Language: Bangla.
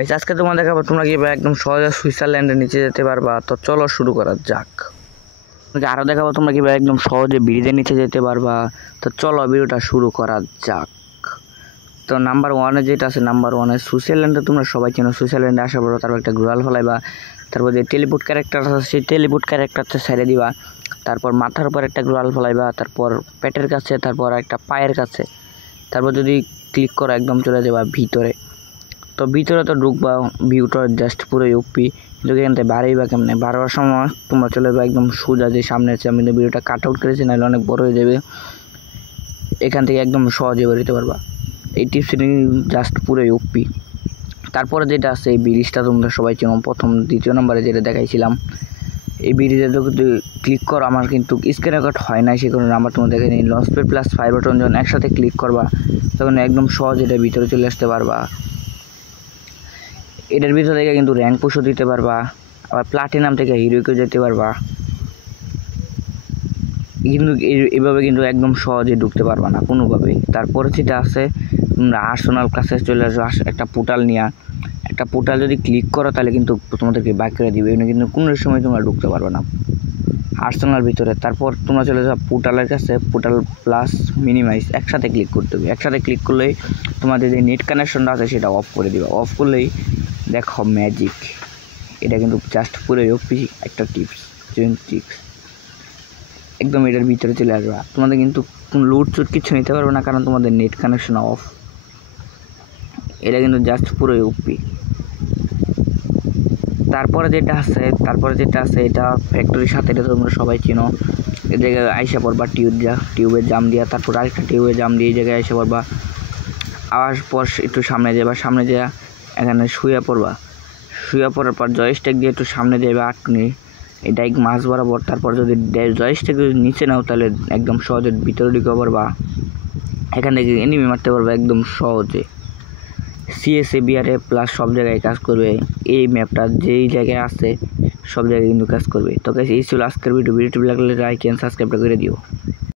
আজকে তোমার দেখাবো তোমরা কিভাবে একদম সহজে সুইজারল্যান্ডের নিচে যেতে পারবা। তো চলো শুরু করা যাক। আরও দেখাবো তোমরা কিভাবে একদম সহজে ব্রিজের নিচে যেতে পারবা। তো চলো ভিডিওটা শুরু করা যাক। তো নাম্বার ওয়ানে যেটা আছে, নাম্বার ওয়ানে সুইজারল্যান্ডে তোমরা সবাই চেনো। সুইজারল্যান্ডে আসার পর তারপর একটা গ্লোয়াল ফলাইবা, তারপর যে টেলিপোর্ট ক্যারেক্টার আছে সেই টেলিপোর্ট ক্যারেক্টারটা ছেড়ে দিবা, তারপর মাথার উপর একটা গ্লোয়াল ফলাইবা, তারপর পেটের কাছে, তারপর একটা পায়ের কাছে, তারপর যদি ক্লিক করো একদম চলে যাবা ভিতরে। তো ভিতরে তো ঢুকবা, ভিউটা জাস্ট পুরোই ওপি, কিন্তু এখান থেকে বাড়াইবা কেমনে, বাড়াবার সময় তোমরা চলে যাবে একদম সোজা যে সামনে আছে। আমি ভিডিওটা কাট আউট করেছি, নাহলে অনেক বড় হয়ে যাবে। এখান থেকে একদম সহজে বেরোতে পারবা। এই টিপসটি জাস্ট পুরোই ওপি। তারপরে যেটা আছে এই ব্রিজটা তোমরা সবাই চেনো, প্রথম দ্বিতীয় নম্বরে যেটা দেখাইছিলাম। এই ব্রিজে যদি ক্লিক করো, আমার কিন্তু স্ক্রিন রেকর্ড হয় না, সে কারণে আমার তোমার দেখে নিই। Launch pad plus fire button যখন একসাথে ক্লিক করবা তখন একদম সহজে এটা ভিতরে চলে আসতে পারবা। এটার ভিতর থেকে কিন্তু র্যাঙ্ক পুশও দিতে পারবা, আবার প্লাটিনাম থেকে হিরোকেও যেতে পারবা। কিন্তু এভাবে কিন্তু একদম সহজে ঢুকতে পারবা না কোনোভাবেই। তারপরে যেটা আছে, তোমরা আর্সেনাল কাছে চলে আসো, একটা পোর্টাল নিয়ে। একটা পোর্টাল যদি ক্লিক করো তাহলে কিন্তু তোমাদেরকে বাইক করে দিবে, কিন্তু কোনো সময় তোমরা ঢুকতে পারবে না আর্সেনাল ভিতরে। তারপর তোমরা চলে যাও পোর্টালের কাছে, পোর্টাল প্লাস মিনিমাইজ একসাথে ক্লিক করতে হবে। একসাথে ক্লিক করলেই তোমাদের যে নেট কানেকশনটা আছে সেটা অফ করে দিবা। অফ করলেই দেখো ম্যাজিক। এটা কিন্তু জাস্ট পুরোই ওপি একটা টিপস, একদম এটার ভিতরে চলে আসবা। তোমাদের কিন্তু কোনো লুট চুট কিছু নিতে পারবে না, কারণ তোমাদের নেট কানেকশন অফ। এটা কিন্তু জাস্ট পুরোই ওপি। তারপরে যেটা আছে এটা ফ্যাক্টরির সাথে, এটা তোমরা সবাই চিনো। এই জায়গায় আইসা পড়বা টিউবের জাম দিয়া, তারপর আরেকটা টিউবের জাম দিয়ে এই জায়গায় আইসা পড়বা। আবার পর একটু সামনে যাবা, সামনে যাওয়া এখানে শুয়ে পড়ার পর জয়স্টিক দিয়ে একটু সামনে যাবে 8 মিনিট, এটা এক মাছ বরাবর। তারপর যদি জয়স্টিক নিচে নাও তাহলে একদম সহজে ভিতরে ঢুকে পারবা। এখান থেকে এনিমি মারতে পারবা একদম সহজে। CSABR প্লাস সব জায়গায় কাজ করবে। এই ম্যাপটা যেই জায়গায় আছে সব জায়গায় কিন্তু কাজ করবে। তো গাইস, এই ছিল আজকের ভিডিওটি ভালো লাগলে লাইক এন্ড সাবস্ক্রাইব করে দিও।